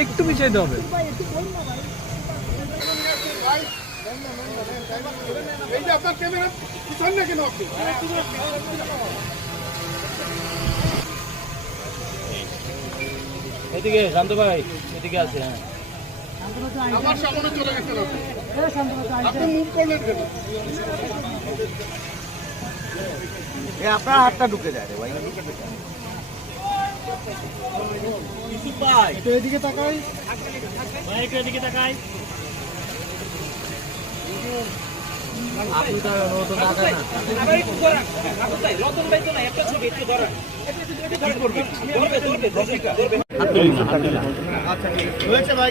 একটু পিছিয়ে হবে। আপনার ক্যামেরা পিছন না কেন আপনি? এদিকে শান্ত ভাই, এদিকে আছে। হ্যাঁ, আমার সামনে চলে গেছেন আপনি মুভ করলেন কেন? আপনার হাতটা ঢুকে যায় রে ভাই। এদিকে তাকাই, এদিকে তাকাই। আপনি তো নতুন টাকা না। রতন ভাই তো না, একটা ছবি একটু ধরেন। আচ্ছা, হয়েছে ভাই।